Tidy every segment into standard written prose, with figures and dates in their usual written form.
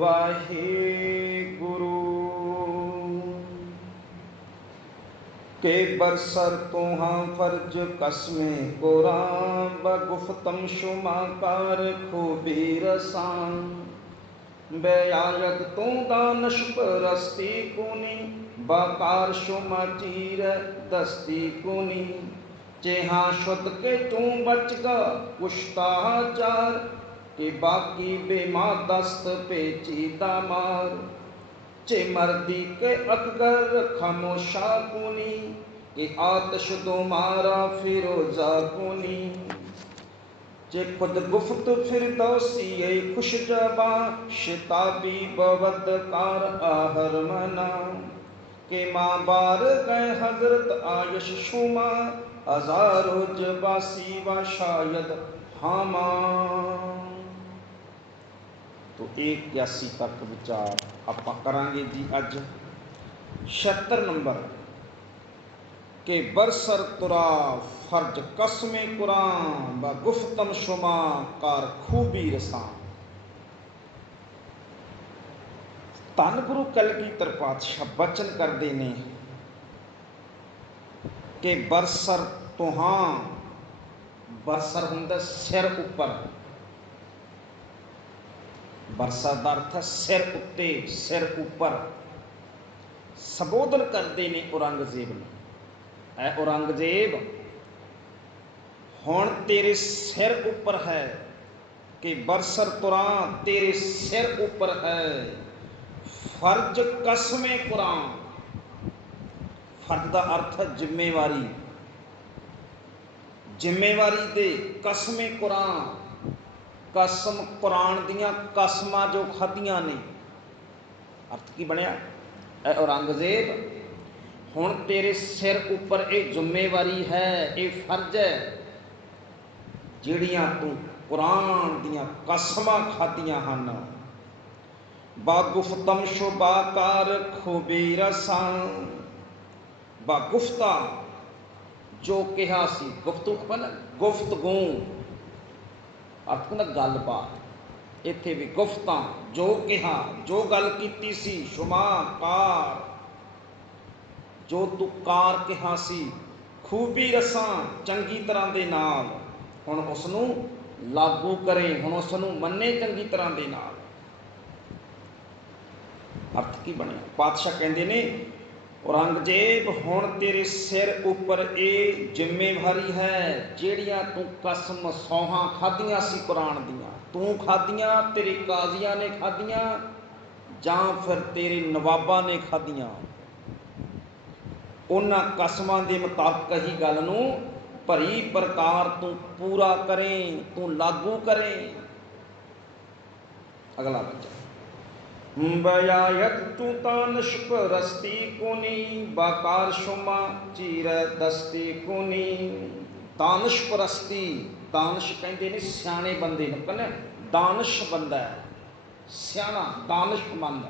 वाहिगुरु के बरसर तुहा फर्ज कसमे कुरान बगुफ्तम शुमाकार खूबी रसान बेयायत तू दानश परस्ती कुनी बाकार शुमा चीर दस्ती कुनी चेहा शुद्ध के तू बच गा कुश्ताचार के बाकी बेमा दस्त पेचीदा मार चे मर्दी के अकगर खामोशा कुनी के आतश दो मारा फिरोजा कुनी चे खुद गुफ्त फिरदौसी खुश जबा शिताबी बवदकार आहर मना के माँ बार गए हजरत आयश शुमा हजारों जबासी व शायद हामा। तो 81 तक विचार आप करांगे जी। अज 76 नंबर के बरसर तुरा फर्ज कसमे कुरान व गुफ्तम शुमा कार खूबी रसा। धन गुरु कलगीधर पातशाह बचन करते ने कि बरसर तुहा, बरसर हुंदा सिर उपर, बरसर का अर्थ है सिर उत्ते सिर उपर। संबोधन करते ने औरंगजेब ने, ऐ औरंगजेब हुण तेरे सिर उपर है कि बरसर तुरा तेरे सिर उपर है फर्ज कसमे कुरान। फर्ज का अर्थ है जिम्मेवारी, जिम्मेवारी दे कसमे कुरान, कसम कुरान दियां कसमां जो खादियां ने। अर्थ की बनया, ऐ औरंगजेब हुण तेरे सिर उपर ये जिम्मेवारी है, ये फर्ज है जिहड़ियां तू कुरान दियां कसमां खादियां हन। बागुफ्तम शुबाकार खूबी रसां, बागुफ्ता जो कहा सी, गुफ्तु गुफ्तगू अर्थ होंदा गलबात, इत्थे भी गुफ्तां जो कहा जो गल कीती सी, शुमा कार जो तू कार कहा सी, खूबी रसां चंगी तरह दे नाल हुण उसनूं लागू करे, हुण उसनूं मन्ने चंगी तरह दे नाल। अर्थ की बने, पातशाह कहते ने औरंगजेब हुण तेरे सिर उपर ये जिम्मेवारी है जिहड़ियां तू कसम सौहां खादियां सी कुरान दियां, तू खादियां, तेरे काजियां ने खादियां, जां फिर तेरे नवाबां ने खादियां। उन्हां कसमां दे मुताबिक ही गल नूं भरी प्रकार तू पूरा करें, तू लागू करें। अगला बच्चा बयायत तू तानश परस्ती कुनी बाकार शुमा चीर दस्ती कुनी। दानश परस्ती, दानश कहते ने सियाणे बंदे नूं, कहने दानश बंदा है सियाणा, दानशमंद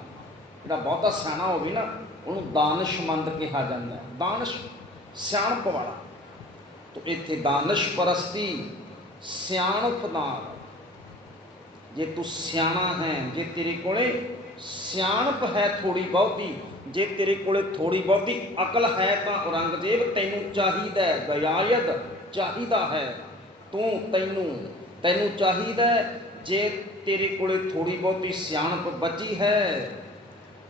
जिहड़ा बहुता सियाणा होवे ना उहनूं दानशमंद कहा जाता है, दानश सियाणप वाला। तो इत्थे दानश परस्ती सियाणप नाल, जे तू सियाणा है, जे तेरे कोले सियाणप है थोड़ी बहुती, जे तेरे कोले थोड़ी बहुती अकल है तो औरंगजेब तैनूं चाहिदा है, गयायत चाहिदा है, तू तैनूं तैनूं चाहिदा है जे तेरे कोले थोड़ी बहुती सियाणप बची है।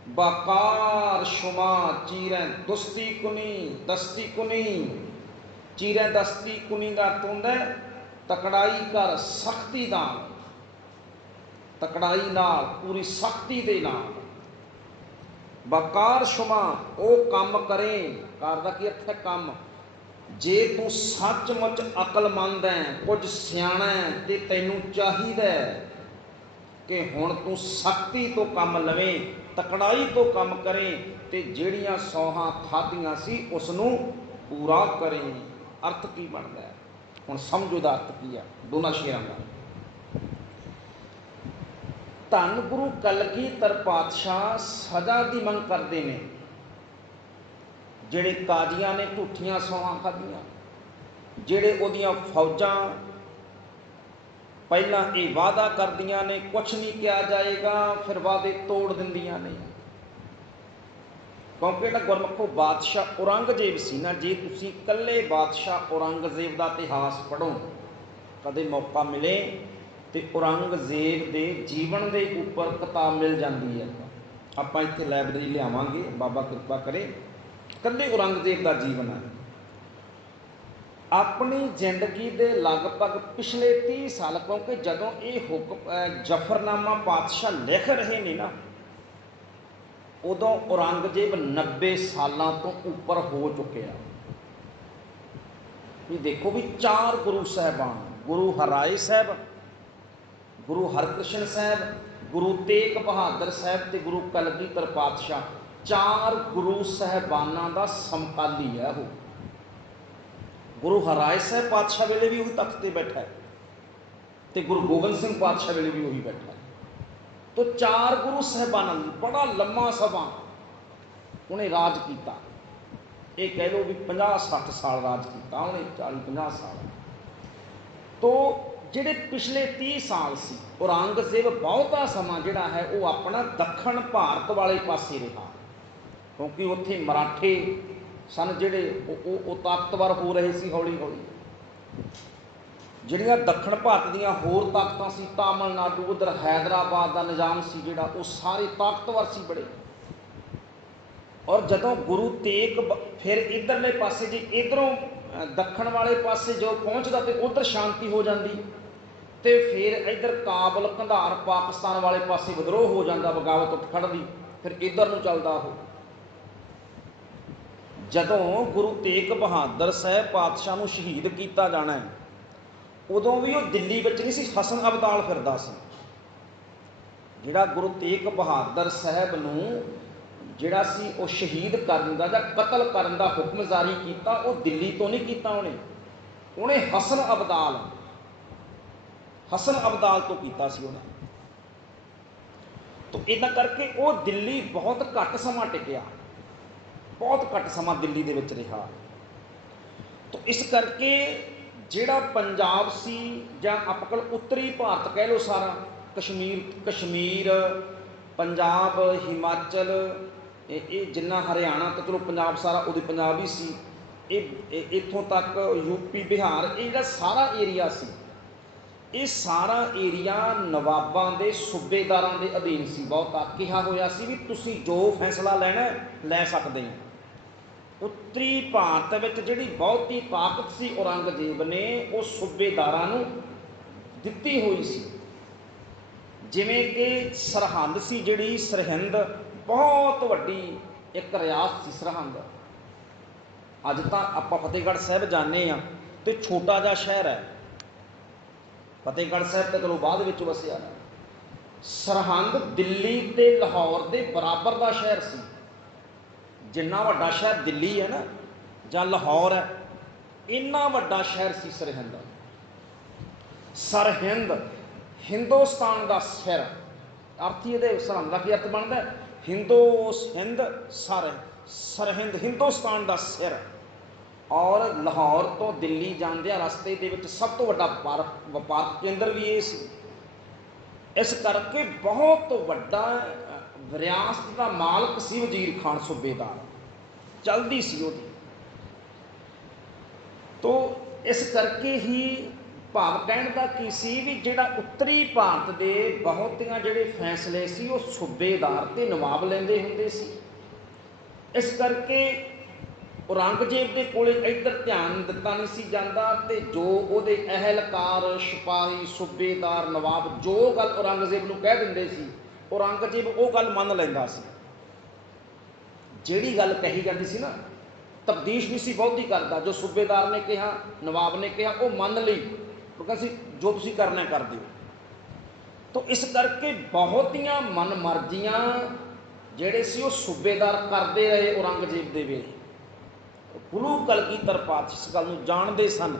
बाकार शुमा चीरें दुस्ती कुनी दस्ती कुनी, चीरें दस्ती कुनी का अर्थ होंदा है तकड़ाई कर, सख्ती नाल, तकड़ाई नाल पूरी सख्ती दे नाल। बाकार शुमा ओ काम करें, कार दा की अर्थ है काम। जे तू सचमुच अकलमंद है, कुछ सियाणा है ते तैनूं चाहिदा है कि हुण तू सख्ती तो काम लवें, तकड़ाई तो काम करें ते जिहड़ियां सौहां खादियां सी उसनूं पूरा करें। अर्थ की बनदा है हुण समझो दा अर्थ की है दोनों शेरां दा। धन गुरु कलगीधर पातशाह सज़ा की मंग करते हैं जिहड़े काजियां ने झूठियां सौहां खादियां, जिहड़े उहदियां फौजां ਪਹਿਲਾਂ ਇਹ ਵਾਅਦਾ ਕਰਦੀਆਂ ਨੇ ਕੁਛ ਨਹੀਂ ਕਿਹਾ ਜਾਏਗਾ, ਫਿਰ ਵਾਅਦੇ ਤੋੜ ਦਿੰਦੀਆਂ ਨੇ। ਕਿਉਂਕਿ ਜਿਹੜਾ ਗੁਰਮੁਖੋ ਬਾਦਸ਼ਾਹ ਔਰੰਗਜ਼ੇਬ ਸੀ ਨਾ, ਜੇ ਤੁਸੀਂ ਇਕੱਲੇ ਬਾਦਸ਼ਾਹ ਔਰੰਗਜ਼ੇਬ ਦਾ ਇਤਿਹਾਸ ਪੜ੍ਹੋ, ਕਦੇ ਮੌਕਾ ਮਿਲੇ ਤੇ ਔਰੰਗਜ਼ੇਬ ਦੇ ਜੀਵਨ ਦੇ ਉੱਪਰ ਕਿਤਾਬ ਮਿਲ ਜਾਂਦੀ ਹੈ, ਆਪਾਂ ਇੱਥੇ ਲਾਇਬ੍ਰੇਰੀ ਲਿਆਵਾਂਗੇ, ਬਾਬਾ ਕਿਰਪਾ ਕਰੇ। ਇਕੱਲੇ ਔਰੰਗਜ਼ੇਬ ਦਾ ਜੀਵਨ ਹੈ। ਆਪਣੀ ਜ਼ਿੰਦਗੀ ਦੇ ਲਗਭਗ ਪਿਛਲੇ 30 ਸਾਲ, ਕਿਉਂਕਿ ਜਦੋਂ ਇਹ ਜ਼ਫਰਨਾਮਾ ਪਾਤਸ਼ਾਹ ਲਿਖ ਰਹੇ ਨੇ ਨਾ, ਉਦੋਂ ਔਰੰਗਜ਼ੇਬ 90 ਸਾਲਾਂ ਤੋਂ ਉੱਪਰ ਹੋ ਚੁੱਕਿਆ। ਵੀ ਦੇਖੋ ਵੀ 4 ਗੁਰੂ ਸਾਹਿਬਾਨ, ਗੁਰੂ ਹਰਾਏ ਸਾਹਿਬ, ਗੁਰੂ ਹਰਕ੍ਰਿਸ਼ਨ ਸਾਹਿਬ, ਗੁਰੂ ਤੇਗ ਬਹਾਦਰ ਸਾਹਿਬ ਤੇ ਗੁਰੂ ਕਲਗੀਧਰ ਪਾਤਸ਼ਾਹ, 4 ਗੁਰੂ ਸਾਹਿਬਾਨਾਂ ਦਾ ਸਮਕਾਲੀ ਹੈ ਉਹ। ਗੁਰੂ ਹਰਾਏ ਸਾਹਿਬ ਪਾਤਸ਼ਾਹ ਵੇਲੇ ਵੀ ਉਹੀ ਤਖਤ ਤੇ ਬੈਠਾ ਹੈ ਤੇ ਗੁਰੂ ਗੋਬਿੰਦ ਸਿੰਘ ਪਾਤਸ਼ਾਹ ਵੇਲੇ ਵੀ ਉਹੀ ਬੈਠਾ ਹੈ। ਤੋ 4 ਗੁਰੂ ਸਾਹਿਬਾਨਾਂ ਨੂੰ ਬੜਾ ਲੰਮਾ ਸਮਾਂ ਉਹਨੇ ਰਾਜ ਕੀਤਾ। ਇਹ ਕਹਿ ਲਓ ਵੀ 50-60 ਸਾਲ ਰਾਜ ਕੀਤਾ ਉਹਨੇ, 40-50 ਸਾਲ। ਤੋ ਜਿਹੜੇ ਪਿਛਲੇ 30 ਸਾਲ ਸੀ, ਔਰੰਗਜ਼ੇਬ ਬਹੁਤਾ ਸਮਾਂ ਜਿਹੜਾ ਹੈ ਉਹ ਆਪਣਾ ਦੱਖਣ ਭਾਰਤ ਵਾਲੇ ਪਾਸੇ ਰਿਹਾ, ਕਿਉਂਕਿ ਉੱਥੇ ਮਰਾਠੇ ਸਨ ਜਿਹੜੇ ਉਹ ਤਾਕਤਵਰ ਹੋ ਰਹੇ ਸੀ ਹੌਲੀ ਹੌਲੀ। ਜਿਹੜੀਆਂ ਦੱਖਣ ਭਾਰਤ ਦੀਆਂ ਹੋਰ ਤਾਕਤਾਂ ਸੀ, ਤਾਮਿਲਨਾਡੂ, ਉਧਰ ਹੈਦਰਾਬਾਦ ਦਾ ਨਿਜ਼ਾਮ ਸੀ ਜਿਹੜਾ, ਉਹ ਸਾਰੇ ਤਾਕਤਵਰ ਸੀ ਬੜੇ। ਔਰ ਜਦੋਂ ਗੁਰੂ ਤੇਗ ਫਿਰ ਇੱਧਰਲੇ ਪਾਸੇ, ਜੇ ਇੱਧਰੋਂ ਦੱਖਣ ਵਾਲੇ ਪਾਸੇ ਜੋ ਪਹੁੰਚਦਾ ਤੇ ਉੱਧਰ ਸ਼ਾਂਤੀ ਹੋ ਜਾਂਦੀ, ਤੇ ਫਿਰ ਇੱਧਰ ਕਾਬਲ, ਕੰਧਾਰ, ਪਾਕਿਸਤਾਨ ਵਾਲੇ ਪਾਸੇ ਵਿਦਰੋਹ ਹੋ ਜਾਂਦਾ, ਬਗਾਵਤ ਉੱਠ ਖੜ੍ਹਦੀ, ਫਿਰ ਇੱਧਰ ਨੂੰ ਚੱਲਦਾ ਉਹ। ਜਦੋਂ ਗੁਰੂ ਤੇਗ ਬਹਾਦਰ ਸਾਹਿਬ ਪਾਤਸ਼ਾਹ ਨੂੰ ਸ਼ਹੀਦ ਕੀਤਾ ਜਾਣਾ, ਉਦੋਂ ਵੀ ਉਹ ਦਿੱਲੀ ਵਿੱਚ ਨਹੀਂ ਸੀ, ਹਸਨ ਅਬਦਾਲ ਫਿਰਦਾ ਸੀ। ਜਿਹੜਾ ਗੁਰੂ ਤੇਗ ਬਹਾਦਰ ਸਾਹਿਬ ਨੂੰ ਜਿਹੜਾ ਸੀ ਉਹ ਸ਼ਹੀਦ ਕਰਨ ਦਾ ਜਾਂ ਕਤਲ ਕਰਨ ਦਾ ਹੁਕਮ ਜਾਰੀ ਕੀਤਾ, ਉਹ ਦਿੱਲੀ ਤੋਂ ਨਹੀਂ ਕੀਤਾ ਉਹਨੇ ਹਸਨ ਅਬਦਾਲ ਤੋਂ ਕੀਤਾ ਸੀ ਉਹਨੇ। ਤਾਂ ਇੱਦਾਂ ਕਰਕੇ ਉਹ ਦਿੱਲੀ ਬਹੁਤ ਘੱਟ ਸਮਾਂ ਟਿਕਿਆ, ਬਹੁਤ ਘੱਟ ਸਮਾਂ ਦਿੱਲੀ ਦੇ ਵਿੱਚ ਰਿਹਾ। ਤਾਂ ਇਸ ਕਰਕੇ ਜਿਹੜਾ ਪੰਜਾਬ ਸੀ, ਜਾਂ ਆਪਾਂ ਉੱਤਰੀ ਭਾਰਤ ਕਹਿ ਲਓ ਸਾਰਾ, ਕਸ਼ਮੀਰ, ਪੰਜਾਬ, ਹਿਮਾਚਲ, ਇਹ ਜਿੰਨਾ ਹਰਿਆਣਾ ਤਾਂ ਚਲੋ ਪੰਜਾਬ ਸਾਰਾ ਉਹਦੇ ਪੰਜਾਬ ਹੀ ਸੀ, ਇਹ ਇੱਥੋਂ ਤੱਕ ਯੂਪੀ, ਬਿਹਾਰ, ਇਹ ਜਿਹੜਾ ਸਾਰਾ ਏਰੀਆ ਸੀ, ਇਹ ਸਾਰਾ ਏਰੀਆ ਨਵਾਬਾਂ ਦੇ, ਸੂਬੇਦਾਰਾਂ ਦੇ ਅਧੀਨ ਸੀ। ਬਹੁਤਾ ਕਿਹਾ ਹੋਇਆ ਸੀ ਵੀ ਤੁਸੀਂ ਜੋ ਫੈਸਲਾ ਲੈਣਾ ਲੈ ਸਕਦੇ ਹੋ। ਉੱਤਰੀ ਭਾਰਤ ਵਿੱਚ ਜਿਹੜੀ ਬਹੁਤੀ ਤਾਕਤ ਸੀ ਔਰੰਗਜ਼ੇਬ ਨੇ, ਉਹ ਸੂਬੇਦਾਰਾਂ ਨੂੰ ਦਿੱਤੀ ਹੋਈ ਸੀ। ਜਿਵੇਂ ਕਿ ਸਰਹੰਦ ਸੀ, ਜਿਹੜੀ ਸਰਹਿੰਦ ਬਹੁਤ ਵੱਡੀ ਇੱਕ ਰਿਆਸਤ ਸੀ ਸਰਹੰਦ। ਅੱਜ ਤਾਂ ਆਪਾਂ ਫਤਿਹਗੜ੍ਹ ਸਾਹਿਬ ਜਾਂਦੇ ਹਾਂ ਤੇ ਛੋਟਾ ਜਿਹਾ ਸ਼ਹਿਰ ਹੈ ਫਤਿਹਗੜ੍ਹ ਸਾਹਿਬ, ਤਾਂ ਚਲੋ ਬਾਅਦ ਵਿੱਚ ਵਸਿਆ। ਸਰਹੰਦ ਦਿੱਲੀ ਤੇ ਲਾਹੌਰ ਦੇ ਬਰਾਬਰ ਦਾ ਸ਼ਹਿਰ ਸੀ। ਜਿੰਨਾ ਵੱਡਾ ਸ਼ਹਿਰ ਦਿੱਲੀ ਹੈ ਨਾ, ਜਾਂ ਲਾਹੌਰ ਹੈ, ਇੰਨਾ ਵੱਡਾ ਸ਼ਹਿਰ ਸੀ ਸਰਹਿੰਦ। ਸਰਹਿੰਦ ਹਿੰਦੁਸਤਾਨ ਦਾ ਸਿਰ, ਅਰਥ ਇਹਦੇ ਸਰਹੰਦ ਦਾ ਕੀ ਅਰਥ ਬਣਦਾ? ਸਰਹਿੰਦ ਹਿੰਦੁਸਤਾਨ ਦਾ ਸਿਰ। ਔਰ ਲਾਹੌਰ ਤੋਂ ਦਿੱਲੀ ਜਾਂਦਿਆਂ ਰਸਤੇ ਦੇ ਵਿੱਚ ਸਭ ਤੋਂ ਵੱਡਾ ਵਪਾਰਕ ਕੇਂਦਰ ਵੀ ਇਹ ਸੀ। ਇਸ ਕਰਕੇ ਬਹੁਤ ਵੱਡਾ ਵਿਰਾਸਤ ਦਾ ਮਾਲਕ ਸੀ ਵਜ਼ੀਰ ਖਾਨ ਸੂਬੇਦਾਰ, ਚਲਦੀ ਸੀ ਉਹਦੀ। ਤੋ ਇਸ ਕਰਕੇ ਹੀ ਭਾਵ ਕਹਿਣ ਦਾ ਕੀ ਸੀ ਵੀ ਜਿਹੜਾ ਉੱਤਰੀ ਭਾਰਤ ਦੇ ਬਹੁਤੀਆਂ ਜਿਹੜੇ ਫੈਸਲੇ ਸੀ ਉਹ ਸੂਬੇਦਾਰ ਤੇ ਨਵਾਬ ਲੈਂਦੇ ਹੁੰਦੇ ਸੀ। ਇਸ ਕਰਕੇ ਔਰੰਗਜ਼ੇਬ ਦੇ ਕੋਲੇ ਇੱਧਰ ਧਿਆਨ ਦਿੱਤਾ ਨਹੀਂ ਸੀ ਜਾਂਦਾ, ਤੇ ਜੋ ਉਹਦੇ ਅਹਿਲਕਾਰ, ਸਿਪਾਹੀ, ਸੂਬੇਦਾਰ, ਨਵਾਬ ਜੋ ਗੱਲ ਔਰੰਗਜ਼ੇਬ ਨੂੰ ਕਹਿ ਦਿੰਦੇ ਸੀ, ਔਰੰਗਜ਼ੇਬ ਉਹ ਗੱਲ ਮੰਨ ਲੈਂਦਾ ਸੀ। ਜਿਹੜੀ ਗੱਲ ਕਹੀ ਜਾਂਦੀ ਸੀ ਨਾ, ਤਬਦੀਸ਼ ਨਹੀਂ ਸੀ ਬਹੁਤੀ ਕਰਦਾ। ਜੋ ਸੂਬੇਦਾਰ ਨੇ ਕਿਹਾ, ਨਵਾਬ ਨੇ ਕਿਹਾ, ਉਹ ਮੰਨ ਲਈ, ਕਿਉਂਕਿ ਅਸੀਂ ਜੋ ਤੁਸੀਂ ਕਰਨਾ ਕਰ ਦਿਓ। ਤਾਂ ਇਸ ਕਰਕੇ ਬਹੁਤੀਆਂ ਮਨਮਰਜ਼ੀਆਂ ਜਿਹੜੇ ਸੀ ਉਹ ਸੂਬੇਦਾਰ ਕਰਦੇ ਰਹੇ ਔਰੰਗਜ਼ੇਬ ਦੇ ਵੇਲੇ। ਗੁਰੂ ਕਲਗੀਧਰ ਪਾਤਸ਼ਾਹ ਇਸ ਗੱਲ ਨੂੰ ਜਾਣਦੇ ਸਨ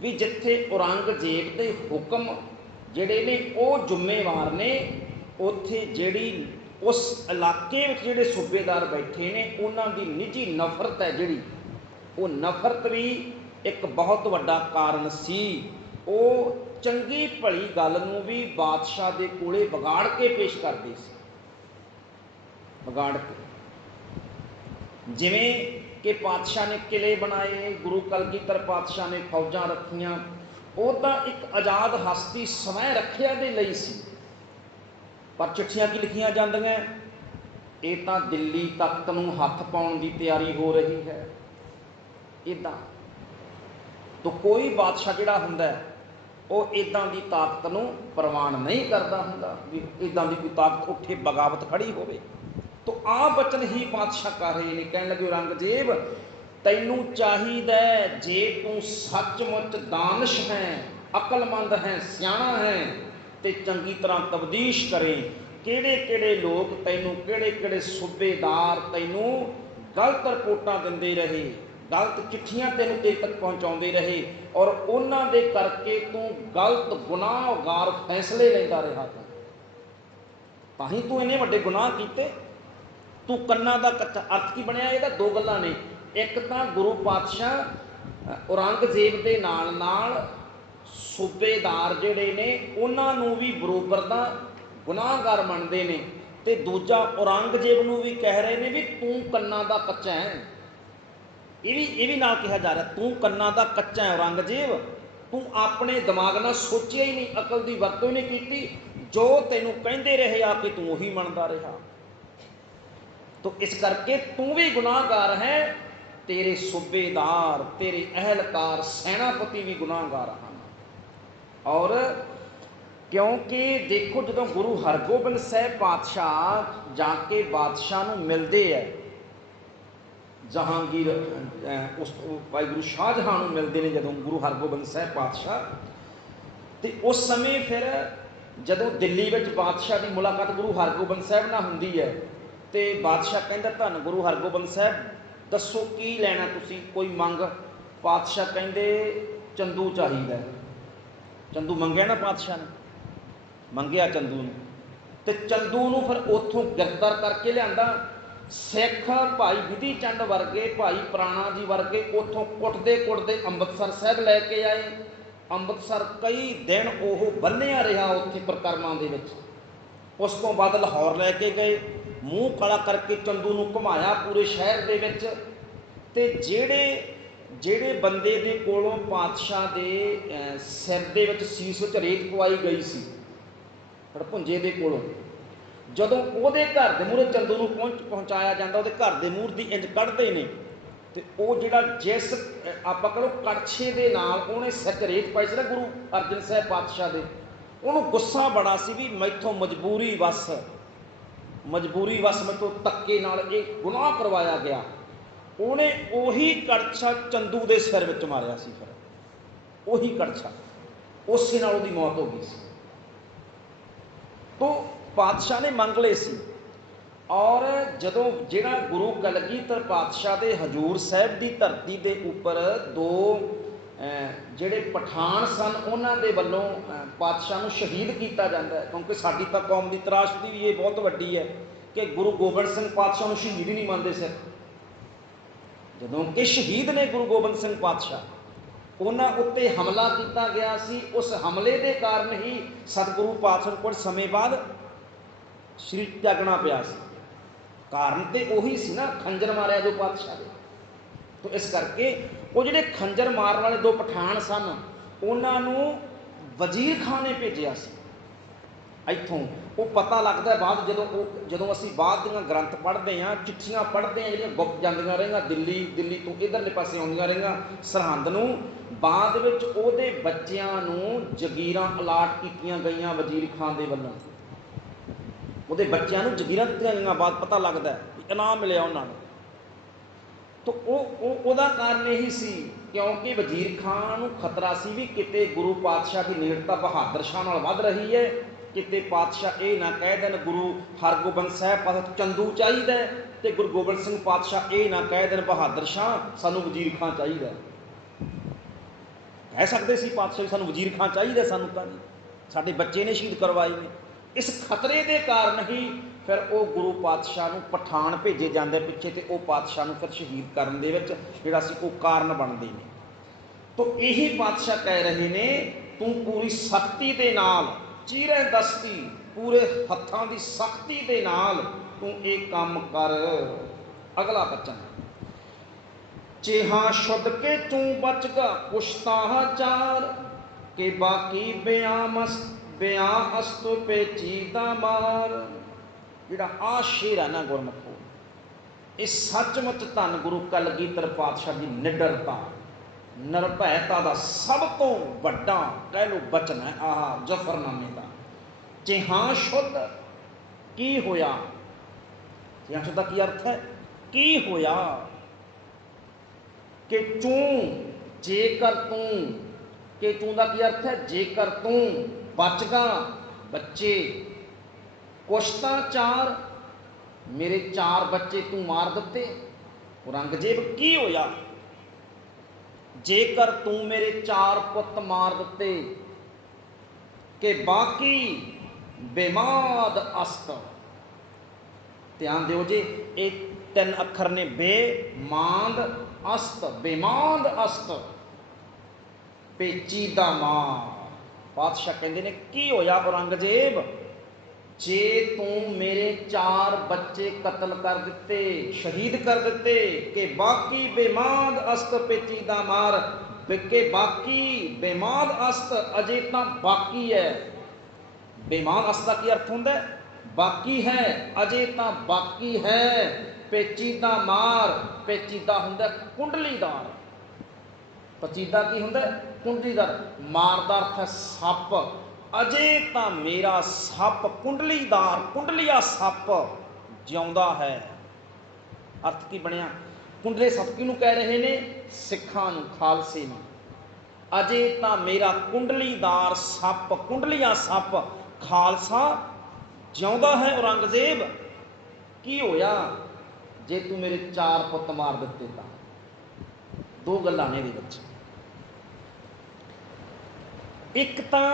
ਵੀ ਜਿੱਥੇ ਔਰੰਗਜ਼ੇਬ ਦੇ ਹੁਕਮ ਜਿਹੜੇ ਨੇ ਉਹ ਜ਼ਿੰਮੇਵਾਰ ਨੇ, ਉੱਥੇ ਜਿਹੜੀ ਉਸ ਇਲਾਕੇ ਵਿੱਚ ਜਿਹੜੇ ਸੂਬੇਦਾਰ ਬੈਠੇ ਨੇ ਉਹਨਾਂ ਦੀ ਨਿੱਜੀ ਨਫ਼ਰਤ ਹੈ ਜਿਹੜੀ, ਉਹ ਨਫ਼ਰਤ ਵੀ ਇੱਕ ਬਹੁਤ ਵੱਡਾ ਕਾਰਨ ਸੀ ਉਹ ਚੰਗੀ ਭਲੀ ਗੱਲ ਨੂੰ ਵੀ ਬਾਦਸ਼ਾਹ ਦੇ ਕੋਲੇ ਵਿਗਾੜ ਕੇ ਪੇਸ਼ ਕਰਦੇ ਸੀ, ਵਿਗਾੜ ਕੇ। ਜਿਵੇਂ ਕਿ ਪਾਤਸ਼ਾਹ ਨੇ ਕਿਲੇ ਬਣਾਏ, ਗੁਰੂ ਕਲਗੀਧਰ ਪਾਤਸ਼ਾਹ ਨੇ ਫੌਜਾਂ ਰੱਖੀਆਂ, ਉਹ ਤਾਂ ਇੱਕ ਆਜ਼ਾਦ ਹਸਤੀ ਸਵੈ ਰੱਖਿਆ ਦੇ ਲਈ ਸੀ, ਪਰ ਚਿੱਠੀਆਂ ਕੀ ਲਿਖੀਆਂ ਜਾਂਦੀਆਂ, ਇਹ ਤਾਂ ਦਿੱਲੀ ਤਖਤ ਨੂੰ ਹੱਥ ਪਾਉਣ ਦੀ ਤਿਆਰੀ ਹੋ ਰਹੀ ਹੈ। ਇੱਦਾਂ ਤਾਂ ਕੋਈ ਬਾਦਸ਼ਾਹ ਜਿਹੜਾ ਹੁੰਦਾ ਉਹ ਇੱਦਾਂ ਦੀ ਤਾਕਤ ਨੂੰ ਪ੍ਰਵਾਨ ਨਹੀਂ ਕਰਦਾ ਹੁੰਦਾ ਵੀ ਇੱਦਾਂ ਦੀ ਕੋਈ ਤਾਕਤ ਉੱਠੇ ਬਗਾਵਤ ਖੜੀ ਹੋਵੇ। ਤਾਂ ਆਹ ਬਚਨ ਹੀ ਬਾਦਸ਼ਾਹ ਕਰ ਰਹੇ ਨੇ, ਕਹਿਣ ਲੱਗੇ ਔਰੰਗਜ਼ੇਬ ਤੈਨੂੰ ਚਾਹੀਦਾ ਜੇ ਤੂੰ ਸੱਚਮੁੱਚ ਦਾਨਿਸ਼ ਹੈ, ਅਕਲਮੰਦ ਹੈ, ਸਿਆਣਾ ਹੈ, ਤੇ ਚੰਗੀ ਤਰ੍ਹਾਂ ਤਬਦੀਸ਼ ਕਰੇ ਕਿਹੜੇ ਕਿਹੜੇ ਲੋਕ ਤੈਨੂੰ, ਕਿਹੜੇ ਕਿਹੜੇ ਸੂਬੇਦਾਰ ਤੈਨੂੰ ਗਲਤ ਰਿਪੋਰਟਾਂ ਦਿੰਦੇ ਰਹੇ, ਗਲਤ ਚਿੱਠੀਆਂ ਤੈਨੂੰ ਤੇਰੇ ਤੱਕ ਪਹੁੰਚਾਉਂਦੇ ਰਹੇ, ਔਰ ਉਹਨਾਂ ਦੇ ਕਰਕੇ ਤੂੰ ਗਲਤ ਗੁਨਾਹਗਾਰ ਫੈਸਲੇ ਲੈਂਦਾ ਰਿਹਾ, ਤਾਂ ਹੀ ਤੂੰ ਇੰਨੇ ਵੱਡੇ ਗੁਨਾਹ ਕੀਤੇ। ਤੂੰ ਕੰਨਾਂ ਦਾ ਕੱਚਾ। ਅਰਥ ਕੀ ਬਣਿਆ ਇਹਦਾ? ਦੋ ਗੱਲਾਂ ਨੇ, ਇੱਕ ਤਾਂ ਗੁਰੂ ਪਾਤਸ਼ਾਹ ਔਰੰਗਜ਼ੇਬ ਦੇ ਨਾਲ ਨਾਲ ਸੂਬੇਦਾਰ ਜਿਹੜੇ ਨੇ ਉਹਨਾਂ ਨੂੰ ਵੀ ਬਰੋਬਰ ਦਾ ਗੁਨਾਹਗਾਰ ਮੰਨਦੇ ਨੇ, ਤੇ ਦੂਜਾ ਔਰੰਗਜ਼ੇਬ ਨੂੰ ਵੀ ਕਹਿ ਰਹੇ ਨੇ ਵੀ ਤੂੰ ਕੰਨਾਂ ਦਾ ਕੱਚਾ ਹੈ। ਇਹ ਵੀ ਨਾਲ ਕਿਹਾ ਜਾ ਰਿਹਾ, ਤੂੰ ਕੰਨਾਂ ਦਾ ਕੱਚਾ ਹੈ ਔਰੰਗਜ਼ੇਬ, ਤੂੰ ਆਪਣੇ ਦਿਮਾਗ ਨਾਲ ਸੋਚਿਆ ਹੀ ਨਹੀਂ, ਅਕਲ ਦੀ ਵਰਤੋਂ ਹੀ ਨਹੀਂ ਕੀਤੀ, ਜੋ ਤੈਨੂੰ ਕਹਿੰਦੇ ਰਹੇ ਆ ਕਿ ਤੂੰ ਉਹੀ ਮੰਨਦਾ ਰਿਹਾ। ਤੋ ਇਸ ਕਰਕੇ ਤੂੰ ਵੀ ਗੁਨਾਹਗਾਰ ਹੈ, ਤੇਰੇ ਸੂਬੇਦਾਰ, ਤੇਰੇ ਅਹਿਲਕਾਰ, ਸੈਨਾਪਤੀ ਵੀ ਗੁਨਾਹਗਾਰ ਹਨ। ਔਰ ਕਿਉਂਕਿ ਦੇਖੋ ਜਦੋਂ ਗੁਰੂ ਹਰਗੋਬਿੰਦ ਸਾਹਿਬ ਪਾਤਸ਼ਾਹ ਜਾ ਕੇ ਬਾਦਸ਼ਾਹ ਨੂੰ ਮਿਲਦੇ ਹੈ, ਜਹਾਂਗੀਰ ਉਸ ਵਾਹਿਗੁਰੂ ਸ਼ਾਹਜਹਾਂ ਨੂੰ ਮਿਲਦੇ ਨੇ ਜਦੋਂ ਗੁਰੂ ਹਰਗੋਬਿੰਦ ਸਾਹਿਬ ਪਾਤਸ਼ਾਹ, ਤੇ ਉਸ ਸਮੇਂ ਫਿਰ ਜਦੋਂ ਦਿੱਲੀ ਵਿੱਚ ਬਾਦਸ਼ਾਹ ਦੀ ਮੁਲਾਕਾਤ ਗੁਰੂ ਹਰਗੋਬਿੰਦ ਸਾਹਿਬ ਨਾਲ ਹੁੰਦੀ ਹੈ, ਤੇ ਬਾਦਸ਼ਾਹ ਕਹਿੰਦਾ ਧੰਨ ਗੁਰੂ ਹਰਗੋਬਿੰਦ ਸਾਹਿਬ ਦੱਸੋ ਕੀ ਲੈਣਾ ਤੁਸੀਂ, ਕੋਈ ਮੰਗ? ਪਾਤਸ਼ਾਹ ਕਹਿੰਦੇ ਚੰਦੂ ਚਾਹੀਦਾ। ਚੰਦੂ ਮੰਗਿਆ ਨਾ ਪਾਤਸ਼ਾਹ ਨੇ, ਮੰਗਿਆ ਚੰਦੂ ਨੂੰ, ਤੇ ਚੰਦੂ ਨੂੰ ਫਿਰ ਉੱਥੋਂ ਗ੍ਰਿਫਤਾਰ ਕਰਕੇ ਲਿਆਂਦਾ। ਸਿੱਖ ਭਾਈ ਵਿਧੀ ਚੰਦ ਵਰਗੇ, ਭਾਈ ਪ੍ਰਾਣਾ ਜੀ ਵਰਗੇ ਉੱਥੋਂ ਕੁੱਟਦੇ ਕੁੱਟਦੇ ਅੰਮ੍ਰਿਤਸਰ ਸਾਹਿਬ ਲੈ ਕੇ ਆਏ। ਅੰਮ੍ਰਿਤਸਰ ਕਈ ਦਿਨ ਉਹ ਬੰਨਿਆ ਰਿਹਾ ਉੱਥੇ ਪ੍ਰਕਰਮਾਂ ਦੇ ਵਿੱਚ। ਉਸ ਤੋਂ ਬਾਅਦ ਲਾਹੌਰ ਲੈ ਕੇ ਗਏ, ਮੂੰਹ ਕਾਲਾ ਕਰਕੇ ਚੰਦੂ ਨੂੰ ਘੁਮਾਇਆ ਪੂਰੇ ਸ਼ਹਿਰ ਦੇ ਵਿੱਚ। ਤੇ ਜਿਹੜੇ ਬੰਦੇ ਦੇ ਕੋਲੋਂ ਪਾਤਸ਼ਾਹ ਦੇ ਸਿਰ ਦੇ ਵਿੱਚ, ਸੀਸ ਵਿੱਚ ਰੇਤ ਪਵਾਈ ਗਈ ਸੀ ਹੜਭੁੰਜੇ ਦੇ ਕੋਲੋਂ, ਜਦੋਂ ਉਹਦੇ ਘਰ ਦੇ ਮੂਹਰੇ ਚੰਦੂ ਨੂੰ ਪਹੁੰਚਾਇਆ ਜਾਂਦਾ, ਉਹਦੇ ਘਰ ਦੇ ਮੂਹਰ ਦੀ ਇੰਜ ਕੱਢਦੇ ਨੇ, ਤੇ ਉਹ ਜਿਹੜਾ ਜਿਸ ਆਪਾਂ ਕਹੋ ਕੜਛੇ ਦੇ ਨਾਲ ਉਹਨੇ ਸਿਰ 'ਚ ਰੇਤ ਪਾਈ ਸੀ ਨਾ ਗੁਰੂ ਅਰਜਨ ਸਾਹਿਬ ਪਾਤਸ਼ਾਹ ਦੇ, ਉਹਨੂੰ ਗੁੱਸਾ ਬੜਾ ਸੀ ਵੀ ਮੈਥੋਂ ਮਜਬੂਰੀ ਵਸ ਮੈਥੋਂ ਧੱਕੇ ਨਾਲ ਇਹ ਗੁਨਾਹ ਕਰਵਾਇਆ ਗਿਆ। ਉਹਨੇ ਉਹੀ ਕੜਛਾ ਚੰਦੂ ਦੇ ਸਿਰ ਵਿੱਚ ਮਾਰਿਆ ਸੀ, ਫਿਰ ਉਹੀ ਕੜਛਾ, ਉਸੇ ਨਾਲ ਉਹਦੀ ਮੌਤ ਹੋ ਗਈ ਸੀ। ਤੋ ਪਾਤਸ਼ਾਹ ਨੇ ਮੰਗ ਲਏ ਸੀ। ਔਰ ਜਦੋਂ ਜਿਹੜਾ ਗੁਰੂ ਕਲਗੀਧਰ ਪਾਤਸ਼ਾਹ ਦੇ ਹਜੂਰ ਸਾਹਿਬ ਦੀ ਧਰਤੀ ਦੇ ਉੱਪਰ ਦੋ ਜਿਹੜੇ ਪਠਾਨ ਸਨ, ਉਹਨਾਂ ਦੇ ਵੱਲੋਂ ਪਾਤਸ਼ਾਹ ਨੂੰ ਸ਼ਹੀਦ ਕੀਤਾ ਜਾਂਦਾ ਹੈ, ਕਿਉਂਕਿ ਸਾਡੀ ਤਾਂ ਕੌਮ ਦੀ ਤਰਾਸ਼ਦੀ ਵੀ ਇਹ ਬਹੁਤ ਵੱਡੀ ਹੈ ਕਿ ਗੁਰੂ ਗੋਬਿੰਦ ਸਿੰਘ ਪਾਤਸ਼ਾਹ ਨੂੰ ਸ਼ਹੀਦ ਹੀ ਨਹੀਂ ਮੰਨਦੇ ਸੀ। ਜਦੋਂ ਕਿ ਸ਼ਹੀਦ ਨੇ ਗੁਰੂ ਗੋਬਿੰਦ ਸਿੰਘ ਪਾਤਸ਼ਾਹ, ਉਹਨਾਂ ਉੱਤੇ ਹਮਲਾ ਕੀਤਾ ਗਿਆ ਸੀ। ਉਸ ਹਮਲੇ ਦੇ ਕਾਰਨ ਹੀ ਸਤਿਗੁਰੂ ਪਾਤਸ਼ਾਹ ਨੂੰ ਕੁਝ ਸਮੇਂ ਬਾਅਦ ਸਰੀਰ ਤਿਆਗਣਾ ਪਿਆ ਸੀ। ਕਾਰਨ ਤੇ ਉਹੀ ਸੀ ਨਾ, ਖੰਜਰ ਮਾਰਿਆ ਜੋ ਪਾਤਸ਼ਾਹ ਦੇ। ਤੋ ਇਸ ਕਰਕੇ ਉਹ ਜਿਹੜੇ ਖੰਜਰ ਮਾਰਨ ਵਾਲੇ ਦੋ ਪਠਾਨ ਸਨ, ਉਹਨਾਂ ਨੂੰ ਵਜ਼ੀਰ ਖਾਨ ਨੇ ਭੇਜਿਆ ਸੀ ਇੱਥੋਂ। ਉਹ ਪਤਾ ਲੱਗਦਾ ਬਾਅਦ ਜਦੋਂ ਅਸੀਂ ਬਾਅਦ ਦੀਆਂ ਗ੍ਰੰਥ ਪੜ੍ਹਦੇ ਹਾਂ, ਚਿੱਠੀਆਂ ਪੜ੍ਹਦੇ ਹਾਂ, ਜਿਹੜੀਆਂ ਗੁਪਤ ਜਾਂਦੀਆਂ ਰਹੀਆਂ ਦਿੱਲੀ ਤੋਂ ਇੱਧਰਲੇ ਪਾਸੇ ਆਉਂਦੀਆਂ ਰਹੀਆਂ ਸਰਹੰਦ ਨੂੰ, ਬਾਅਦ ਵਿੱਚ ਉਹਦੇ ਬੱਚਿਆਂ ਨੂੰ ਜਗੀਰਾਂ ਅਲਾਟ ਕੀਤੀਆਂ ਗਈਆਂ ਵਜ਼ੀਰ ਖਾਨ ਦੇ ਵੱਲੋਂ। ਉਹਦੇ ਬੱਚਿਆਂ ਨੂੰ ਜਗੀਰਾਂ ਦਿੱਤੀਆਂ ਗਈਆਂ, ਬਾਅਦ ਪਤਾ ਲੱਗਦਾ ਇਨਾਮ ਮਿਲਿਆ ਉਹਨਾਂ ਨੂੰ। ਤਾਂ ਉਹਦਾ ਕਾਰਨ ਇਹੀ ਸੀ ਕਿਉਂਕਿ ਵਜ਼ੀਰ ਖਾਨ ਨੂੰ ਖਤਰਾ ਸੀ ਵੀ ਕਿਤੇ ਗੁਰੂ ਪਾਤਸ਼ਾਹ ਦੀ ਨੇੜਤਾ ਬਹਾਦਰ ਸ਼ਾਹ ਨਾਲ ਵੱਧ ਰਹੀ ਹੈ, ਕਿਤੇ ਪਾਤਸ਼ਾਹ ਇਹ ਨਾ ਕਹਿ ਦੇਣ ਗੁਰੂ ਹਰਗੋਬਿੰਦ ਸਾਹਿਬ ਪਾਤਸ਼ਾਹ ਚੰਦੂ ਚਾਹੀਦਾ, ਤੇ ਗੁਰੂ ਗੋਬਿੰਦ ਸਿੰਘ ਪਾਤਸ਼ਾਹ ਇਹ ਨਾ ਕਹਿ ਦੇਣ ਬਹਾਦਰ ਸ਼ਾਹ ਸਾਨੂੰ ਵਜ਼ੀਰ ਖਾਨ ਚਾਹੀਦਾ। ਕਹਿ ਸਕਦੇ ਸੀ ਪਾਤਸ਼ਾਹ ਸਾਨੂੰ ਵਜ਼ੀਰ ਖਾਨ ਚਾਹੀਦਾ, ਸਾਨੂੰ ਤਾਂ ਨਹੀਂ, ਸਾਡੇ ਬੱਚੇ ਨੇ ਸ਼ਹੀਦ ਕਰਵਾਏ ਨੇ। ਇਸ ਖਤਰੇ ਦੇ ਕਾਰਨ ਹੀ ਫਿਰ ਉਹ ਗੁਰੂ ਪਾਤਸ਼ਾਹ ਨੂੰ ਪਠਾਨ ਭੇਜੇ ਜਾਂਦੇ ਪਿੱਛੇ, ਤੇ ਉਹ ਪਾਤਸ਼ਾਹ ਨੂੰ ਫਿਰ ਸ਼ਹੀਦ ਕਰਨ ਦੇ ਵਿੱਚ ਜਿਹੜਾ ਸੀ ਉਹ ਕਾਰਨ ਬਣਦੇ ਨੇ। ਤਾਂ ਇਹੀ ਪਾਤਸ਼ਾਹ ਕਹਿ ਰਹੇ ਨੇ तू पूरी सख्ती दे नाल चीरे दस्ती पूरे हत्थां दी सख्ती दे नाल तू ये काम कर। अगला बचन, चेहा शुद्ध के तू बचगा पुछताह चार के बाकी बयां अस्तु पेचीदा मार। जिहड़ा आ शेर है ना गुरमुखो, इस सचमुच धन गुरु कलगीधर पातशाह की निडरता निर्भयता का सब तो वड्डा कह लो बचन है आह जफरनामे का। चेहा शुद्ध की होया, चेहा शुद्ध का की अर्थ है की होया कि तू जेकर तू, कि तू का की अर्थ है जेकर तू बचगा बच्चे, कुछता चार मेरे चार बच्चे तू मार दिते। औरंगजेब की होया जेकर तू मेरे चार पुत मार दिते कि बाकी बेमाद अस्त। ध्यान दिओ जी, एक तीन अखर ने बेमाद अस्त, बेमाद अस्त पेचीदा मार। पातशाह कहते ने की होया औरंगजेब जे तू मेरे चार बच्चे कतल कर दिते, शहीद कर दिते कि बाकी बेमाद अस्त पेचीदा मार, के बाकी बेमाद अस्त अजे तो बाकी है। बेमाद अस्त का की अर्थ होंदा है बाकी है, अजे तो बाकी है। पेचीदा मार, पेचीदा हुंदा कुंडलीदार, पचीदा की हुंदा कुंडलीदार, मार दा अर्थ है सप। अजे तो मेरा सप कुंडलीदार कुंडलिया सप जिउंदा है। अर्थ की बनया, कुंडले सप किनू कह रहे ने, सिखां नू खालसे नू। अजे तो मेरा कुंडलीदार सप कुंडलिया सप खालसा जिउंदा है। औरंगजेब की होया जे तू मेरे चार पुत मार दिते। तो दो गल्लां ने इहदे विच, एक तां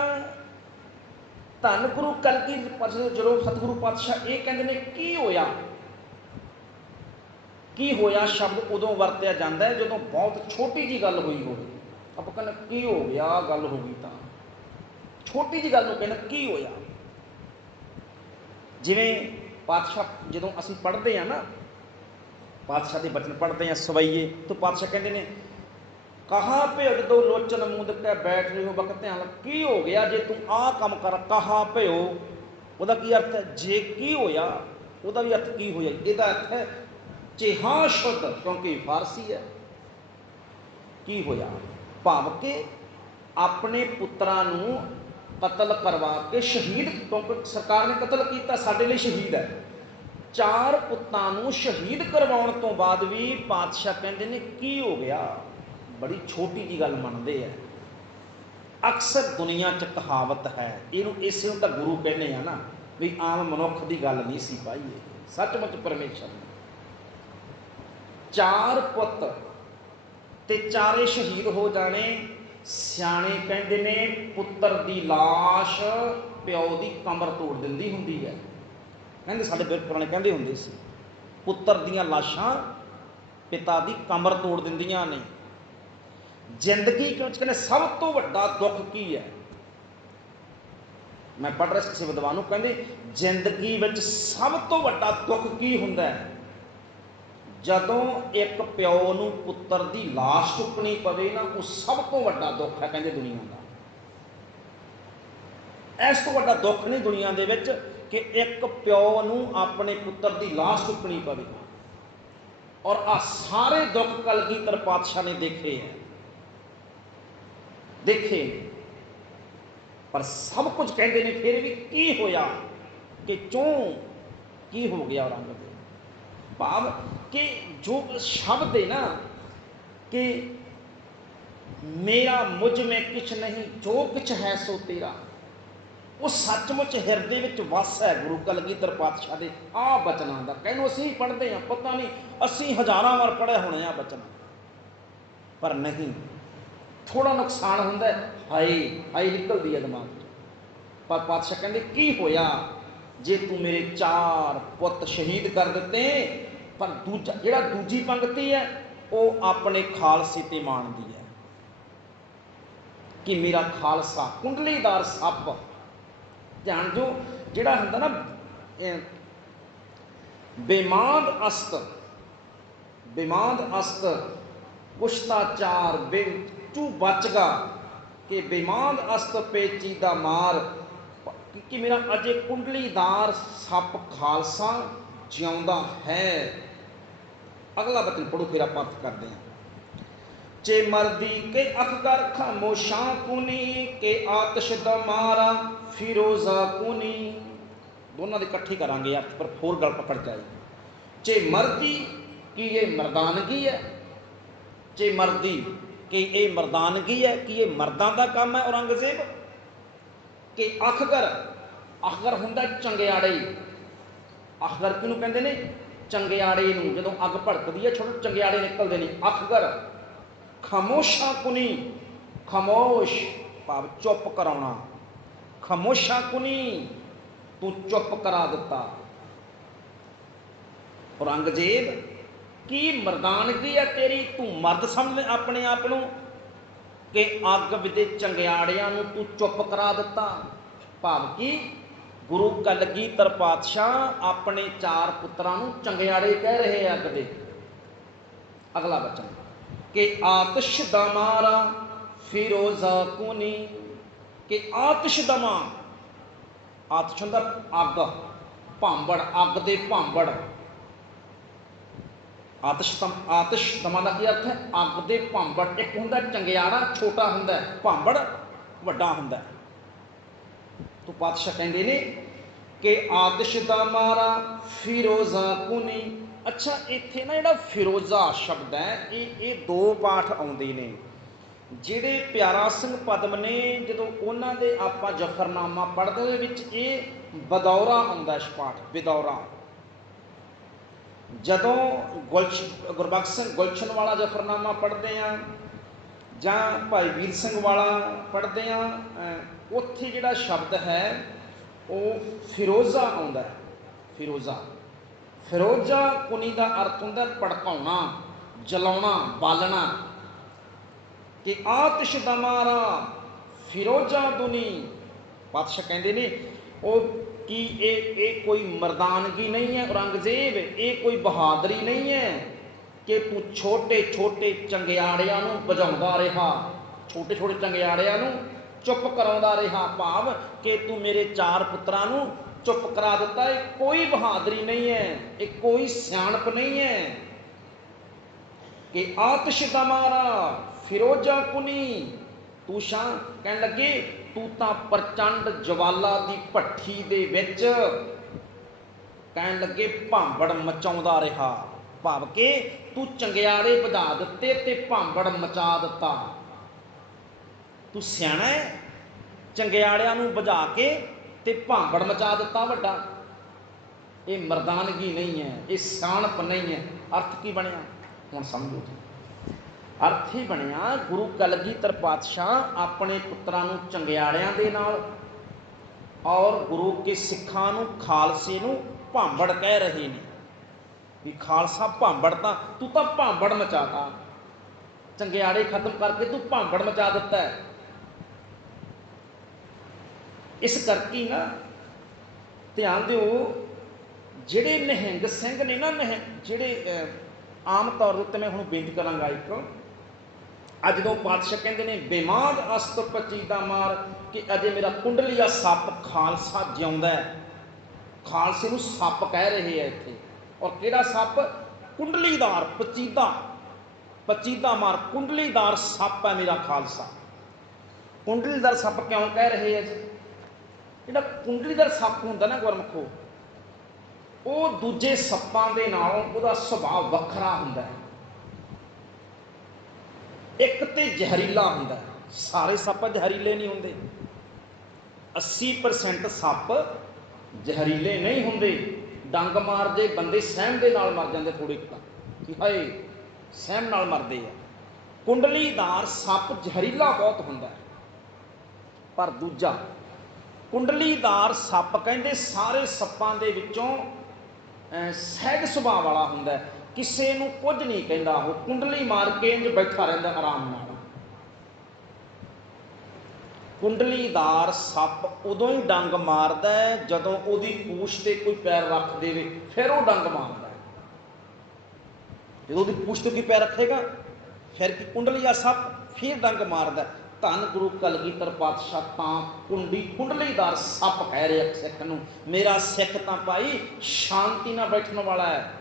धन गुरु कलगीधर पातशाह जो सतगुरु पातशाह ये कहते हैं की होया। की होया शब्द उदों वरत्या जाता है जो बहुत छोटी जी गल हुई हो। आप कहने की हो गया, गल हो गई, तो छोटी जी गल कहना की होया। जिवें पातशाह जो असी पढ़ते हैं ना, पातशाह के बचन पढ़ते हैं सवैये, तो पातशाह कहते हैं कहा भ्यो जो लोचन मूंद के बैठ रहे हो वक्त ध्यान की हो गया जे तू आ काम कर। कहा भ्यो वह की अर्थ है जे की होया, वह भी अर्थ की होया। यदा अर्थ है चेहा शुद्ध, क्योंकि फारसी है। की होया भाव के अपने पुत्रा नू कतल करवा के शहीद, क्योंकि सरकार ने कतल किया साडे लिए शहीद है। चार पुत्तां नू शहीद करवाउण तो बाद भी पातशाह कहते ने की हो गया। बड़ी छोटी जी गल मनते हैं। अक्सर दुनिया च कहावत है, इनू इसे तो गुरु कहने हैं ना भी आम मनुख की गल नहीं सी पाई। सचमुच परमेश्वर ने चार पुत ते चारे शहीद हो जाने। सियाणे कहते ने पुत्र की लाश प्यो की कमर तोड़ दिंदी हुंदी है। कहते साडे पुराने कहते हुंदे सी पुत्र दीयां लाशां पिता की कमर तोड़ दिंदियां ने। जिंदगी कहते सब तो वड्डा दुख की है। मैं पढ़ रहा किसी विद्वान कहते जिंदगी में सब तो वड्डा दुख की हुंदा है जदों एक प्यो नूं पुत्र की लाश चुकनी पवे ना, वो सब तो वड्डा दुख है कहते दुनिया का। इस तो वड्डा दुख नहीं दुनिया दे विच कि एक प्यो नूं अपने पुत्र की लाश चुकनी पवे। और आ सारे दुख कलगीधर पातशाह ने देखे हैं, देखे पर सब कुछ कहते हैं फिर भी की होया कि क्यों की हो गया। औरंगजेब भाव कि जो शब्द है ना कि मेरा मुझ में किछ नहीं जो किछ है सो तेरा, वो सचमुच हिरदे विच वस है गुरु कलगीधर पातशाह के आ बचनों का। कहनो असीं पढ़ते हैं, पता नहीं असीं हज़ारां बार पढ़े होने आ बचन, पर नहीं थोड़ा नुकसान होंदा है। हाय हाय निकलती है दिमाग च। पर पातशाह कहते की होया जे तू मेरे चार पुत शहीद कर दिते। पर दूजा जिहड़ा दूजी पंक्ति है वो अपने खालसे ते माणदी है। कि मेरा खालसा कुंडलीदार सप। ध्यान जो जिहड़ा हुंदा ना बेमाद अस्त, बेमाद अस्त कुश्ताचार बेचू बचगा कि बेमाद अस्त पेचीदा मार, कि मेरा अजे कुंडलीदार सप खालसा जिउंदा है। अगला बचन पढ़ो फिर आप अर्थ करते हैं। चे मर्दी के अखगर खामोशा कुनी के आतिश द मारा फिरोजा कुनी। दोनों की इकट्ठी करांगे अर्थ पर होर गल पकड़ जाए। चे मर्दी कि ये मर्दानगी है, चे मर्दी कि ये मर्दानगी है, कि ये मर्दां दा काम है औरंगजेब। कि अखगर, अखगर हुंदा चंगियाड़े। अखगर किहनूं कहंदे ने? चंगियाड़े नूं। जदों अग भड़कदी है छोटे चंगियाड़े निकलते ने, अखगर। खामोशा कुनी, खामोश भाव चुप कराउणा, खामोशा कुनी तू चुप करा दिता। औरंगजेब की मर्दानगी है तेरी, तू मर्द समझ अपने आप नूं कि अग विदे चंगियाड़ियां नूं तू चुप करा दिता। भाव कि गुरु कलगीधर पातशाह अपने 4 पुत्रां नूं चंगियाड़े कह रहे हैं अग दे। अगला बचन कि आतिश दमारा फिरोजा कुनी। कि आतिश दमा, आतिश हुंदा अग, भांबड़, अग दे भांबड़। आतिश दमा का की अर्थ है? अग दे भांबड़। एक हुंदा चंगियाड़ा छोटा हुंदा, भांबड़ वड्डा हुंदा। तो पातशाह कहंदे ने कि आतिश दा मारा फिरोजा कुनी। अच्छा इत्थे ना जिहड़ा फिरोजा शब्द है ये 2 पाठ आउंदे ने। जिहड़े प्यारा सिंह पदम ने जदों उन्हां दे आपां जफरनामा पढ़दे दे विच ये बदौरा आउंदा इस पाठ, बदौरा। जदों गुरबख्श सिंह गुलशन वाला जफरनामा पढ़ते हैं जां भाई वीर सिंह वाला पढ़ते हैं, उत्थे जिहड़ा शब्द है वो फिरोजा आउंदा है। फिरोजा, फिरोजा कुनी का अर्थ हुंदा भड़काउणा, जलाउणा, बालना। कि आतिश दमारा फिरोजा दुनी। पातशाह कहंदे ने ओ कि ये कोई मर्दानगी नहीं है औरंगजेब, ये कोई बहादरी नहीं है कि तू छोटे छोटे चंगियाड़ियां नूं बजाउंदा रहा, छोटे छोटे चंगियाड़ियां नूं चुप कराउंदा रहा। भाव कि तू मेरे 4 पुत्रां नूं चुप करा दिता। ये कोई बहादरी नहीं है, ये कोई सियाणप नहीं है। कि आतिश दमारा फिरोजा कुनी। तू शाह कहन लगे तू तां प्रचंड ज्वाला दी भट्ठी दे विच कहन लगे भांबड़ मचाउंदा रहा। भाव कि तू चंगियाड़े बुझा दिते ते भांबड़ मचा दिता। तू सियाणा है, चंगियाड़ियां नूं बुझा के ते भांबड़ मचा दिता वड्डा। ये मर्दानगी नहीं है, ये सियाणप नहीं है। अर्थ की बनिया हुण समझो। अर्थ ही बनिया गुरु कलगीधर पातशाह अपने पुत्रां नूं चंगियाड़ियां दे नाल और गुरु के सिखां नूं खालसे नूं भांबड़ कह रहे ने भी खालसा भांबड़ तां तू तां भांबड़ मचाता, चंगियाड़े खत्म करके तू भांबड़ मचा दिता है। इस करके ना ध्यान दिओ जिहड़े निहंग सिंह ने ना, जिहड़े आम तौर उत्ते मैं हुण बेनती करांगा एक अज दो पातशाह कहते हैं बेमाद अस्त पचीदा मार कि अजे मेरा कुंडलिया सप खालसा जिउंदा है। खालसे नूं सप कह रहे हैं इत्थे, और किहड़ा सप? कुंडलीदार पचीदा, पचीदा मार कुंडलीदार सप है मेरा खालसा। कुंडलीदार सप क्यों कह रहे हैं जी? जिहड़ा कुंडलीदार सप हुंदा ना गुरमुखो, वो दूजे सप्पां दे नालों उहदा सुभाव वखरा हुंदा है। एक तो जहरीला हुंदा, सारे सप जहरीले नहीं होंगे। 80% सप जहरीले नहीं होंगे। डंग मार दे बंदे सहम दे नाल मर जाते, थोड़े कि हाय सहम नाल मरदे आ। कुंडलीदार सप जहरीला बहुत हुंदा है, पर दूजा कुंडलीदार सप कहंदे सारे सप्पां दे विचों सहज सुभाव वाला हुंदा है, किसी नूं कुछ नहीं कहता। वो कुंडली मार के इंज बैठा रहिंदा आराम नाल। ਕੁੰਡਲੀਦਾਰ ਸੱਪ ਉਦੋਂ ਹੀ ਡੰਗ ਮਾਰਦਾ ਹੈ ਜਦੋਂ ਉਹਦੀ ਪੂਛ ਤੇ ਕੋਈ ਪੈਰ ਰੱਖ ਦੇਵੇ, ਫਿਰ ਉਹ ਡੰਗ ਮਾਰਦਾ ਹੈ। ਜਦੋਂ ਉਹਦੀ ਪੂਛ ਤੇ ਕੋਈ ਪੈਰ ਰੱਖੇਗਾ ਫਿਰ ਕੀ ਕੁੰਡਲੀਆ ਸੱਪ ਫਿਰ ਡੰਗ ਮਾਰਦਾ। ਧੰਨ ਗੁਰੂ ਕਲਗੀਧਰ ਪਾਤਸ਼ਾਹ ਤਾਂ ਕੁੰਡਲੀਦਾਰ ਸੱਪ ਕਹਿ ਰਿਹਾ ਸਿੱਖ ਨੂੰ, ਮੇਰਾ ਸਿੱਖ ਤਾਂ ਭਾਈ ਸ਼ਾਂਤੀ ਨਾਲ ਬੈਠਣ ਵਾਲਾ ਹੈ,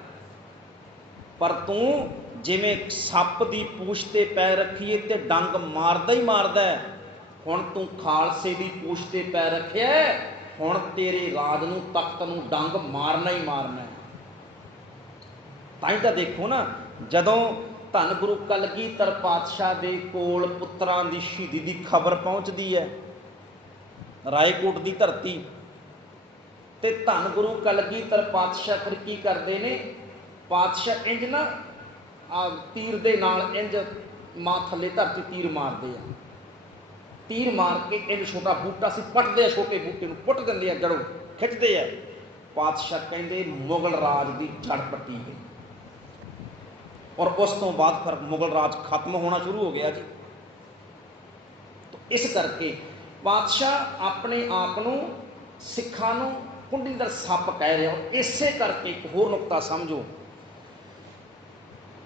ਪਰ ਤੂੰ ਜਿਵੇਂ ਸੱਪ ਦੀ ਪੂਛ ਤੇ ਪੈਰ ਰੱਖੀਏ ਤੇ ਡੰਗ ਮਾਰਦਾ ਹੀ ਮਾਰਦਾ ਹੈ, ਹੁਣ ਤੂੰ ਖਾਲਸੇ ਦੀ ਪੂਛ ਤੇ ਪੈਰ ਰੱਖਿਆ, ਹੁਣ ਤੇਰੇ ਰਾਜ ਨੂੰ ਤਖਤ ਨੂੰ ਡੰਗ ਮਾਰਨਾ ਹੀ ਮਾਰਨਾ ਹੈ। ਤਾਂ ਹੀ ਤਾਂ ਦੇਖੋ ਨਾ, ਜਦੋਂ ਧੰਨ ਗੁਰੂ ਕਲਗੀਧਰ ਪਾਤਸ਼ਾਹ ਦੇ ਕੋਲ ਪੁੱਤਰਾਂ ਦੀ ਸ਼ਹੀਦੀ ਦੀ ਖਬਰ ਪਹੁੰਚਦੀ ਹੈ, ਰਾਏਕੋਟ ਦੀ ਧਰਤੀ ਤੇ ਧੰਨ ਗੁਰੂ ਕਲਗੀਧਰ ਪਾਤਸ਼ਾਹ ਫਿਰ ਕੀ ਕਰਦੇ ਨੇ, ਪਾਤਸ਼ਾਹ ਇੰਜ ਨਾ ਤੀਰ ਦੇ ਨਾਲ ਇੰਜ ਮਾਂ ਥੱਲੇ ਧਰਤੀ ਤੀਰ ਮਾਰਦੇ ਆ, ਤੀਰ ਮਾਰ ਕੇ ਇੰਜ ਛੋਟਾ ਬੂਟਾ ਸੀ ਪੱਟਦੇ ਆ, ਛੋਟੇ ਬੂਟੇ ਨੂੰ ਪੁੱਟ ਦਿੰਦੇ ਆ, ਜੜੋਂ ਖਿੱਚਦੇ ਆ। ਪਾਤਸ਼ਾਹ ਕਹਿੰਦੇ ਮੁਗਲ ਰਾਜ ਦੀ ਜੜ ਪੱਟੀ ਗਈ, ਔਰ ਉਸ ਤੋਂ ਬਾਅਦ ਫਿਰ ਮੁਗਲ ਰਾਜ ਖਤਮ ਹੋਣਾ ਸ਼ੁਰੂ ਹੋ ਗਿਆ ਜੀ। ਇਸ ਕਰਕੇ ਪਾਤਸ਼ਾਹ ਆਪਣੇ ਆਪ ਨੂੰ ਸਿੱਖਾਂ ਨੂੰ ਕੁੰਡਲੀਦਾਰ ਸੱਪ ਕਹਿ ਰਿਹਾ। ਇਸੇ ਕਰਕੇ ਇੱਕ ਹੋਰ ਨੁਕਤਾ ਸਮਝੋ,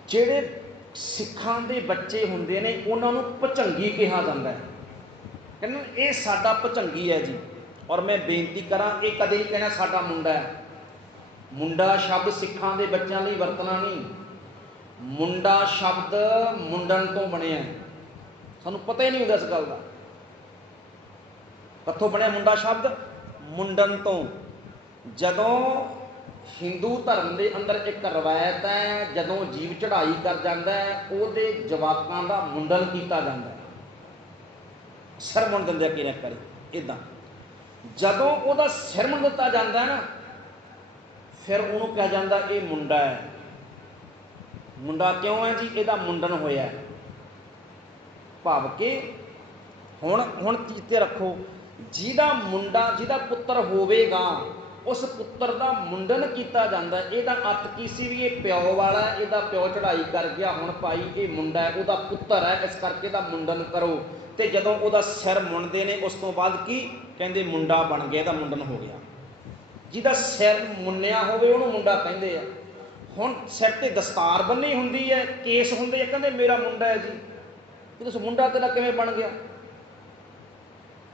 ਜਿਹੜੇ ਸਿੱਖਾਂ ਦੇ ਬੱਚੇ ਹੁੰਦੇ ਨੇ ਉਹਨਾਂ ਨੂੰ ਭੁਜੰਗੀ ਕਿਹਾ ਜਾਂਦਾ ਹੈ, ਕਹਿੰਦੇ ਇਹ ਸਾਡਾ ਭੁਜੰਗੀ ਹੈ ਜੀ। ਔਰ ਮੈਂ ਬੇਨਤੀ ਕਰਾਂ, ਇਹ ਕਦੇ ਨਹੀਂ ਕਹਿਣਾ ਸਾਡਾ ਮੁੰਡਾ ਹੈ। ਮੁੰਡਾ ਸ਼ਬਦ ਸਿੱਖਾਂ ਦੇ ਬੱਚਿਆਂ ਲਈ ਵਰਤਣਾ ਨਹੀਂ। ਮੁੰਡਾ ਸ਼ਬਦ ਮੁੰਡਨ ਤੋਂ ਬਣਿਆ, ਸਾਨੂੰ ਪਤਾ ਹੀ ਨਹੀਂ ਹੁੰਦਾ ਇਸ ਗੱਲ ਦਾ, ਕਿੱਥੋਂ ਬਣਿਆ ਮੁੰਡਾ ਸ਼ਬਦ, ਮੁੰਡਨ ਤੋਂ। ਜਦੋਂ ਹਿੰਦੂ ਧਰਮ ਦੇ ਅੰਦਰ ਇੱਕ ਰਵਾਇਤ ਹੈ, ਜਦੋਂ ਜੀਵ ਚੜ੍ਹਾਈ ਕਰ ਜਾਂਦਾ ਹੈ ਉਹਦੇ ਜਵਾਕਾਂ ਦਾ ਮੁੰਡਨ ਕੀਤਾ ਜਾਂਦਾ ਹੈ, ਸਿਰ ਮੁੰਨ ਦਿੰਦੇ ਆ ਕਿ ਨਾ ਕਰੇ ਇੱਦਾਂ। ਜਦੋਂ ਉਹਦਾ ਸਿਰ ਮੁੰਨ ਦਿੱਤਾ ਜਾਂਦਾ ਨਾ, ਫਿਰ ਉਹਨੂੰ ਕਿਹਾ ਜਾਂਦਾ ਇਹ ਮੁੰਡਾ ਹੈ। ਮੁੰਡਾ ਕਿਉਂ ਹੈ ਜੀ, ਇਹਦਾ ਮੁੰਡਨ ਹੋਇਆ, ਭਾਵ ਕਿ ਹੁਣ ਚੀਜ਼ ਤੇ ਰੱਖੋ, ਜਿਹਦਾ ਮੁੰਡਾ ਜਿਹਦਾ ਪੁੱਤਰ ਹੋਵੇਗਾ ਉਸ ਪੁੱਤਰ ਦਾ ਮੁੰਡਨ ਕੀਤਾ ਜਾਂਦਾ। ਇਹਦਾ ਅਰਥ ਕੀ ਸੀ ਵੀ ਇਹ ਪਿਓ ਵਾਲਾ, ਇਹਦਾ ਪਿਓ ਚੜ੍ਹਾਈ ਕਰ ਗਿਆ, ਹੁਣ ਭਾਈ ਇਹ ਮੁੰਡਾ ਹੈ, ਉਹਦਾ ਪੁੱਤਰ ਹੈ, ਇਸ ਕਰਕੇ ਇਹਦਾ ਮੁੰਡਨ ਕਰੋ। ਤੇ ਜਦੋਂ ਉਹਦਾ ਸਿਰ ਮੁੰਨਦੇ ਨੇ ਉਸ ਤੋਂ ਬਾਅਦ ਕੀ ਕਹਿੰਦੇ, ਮੁੰਡਾ ਬਣ ਗਿਆ, ਇਹਦਾ ਮੁੰਡਨ ਹੋ ਗਿਆ। ਜਿਹਦਾ ਸਿਰ ਮੁੰਨਿਆ ਹੋਵੇ ਉਹਨੂੰ ਮੁੰਡਾ ਕਹਿੰਦੇ ਆ। ਹੁਣ ਸਿਰ ਤੇ ਦਸਤਾਰ ਬੰਨੀ ਹੁੰਦੀ ਹੈ, ਕੇਸ ਹੁੰਦੇ ਆ, ਕਹਿੰਦੇ ਮੇਰਾ ਮੁੰਡਾ ਹੈ ਜੀ। ਇਹ ਦੱਸੋ ਮੁੰਡਾ ਤੇਰਾ ਕਿਵੇਂ ਬਣ ਗਿਆ,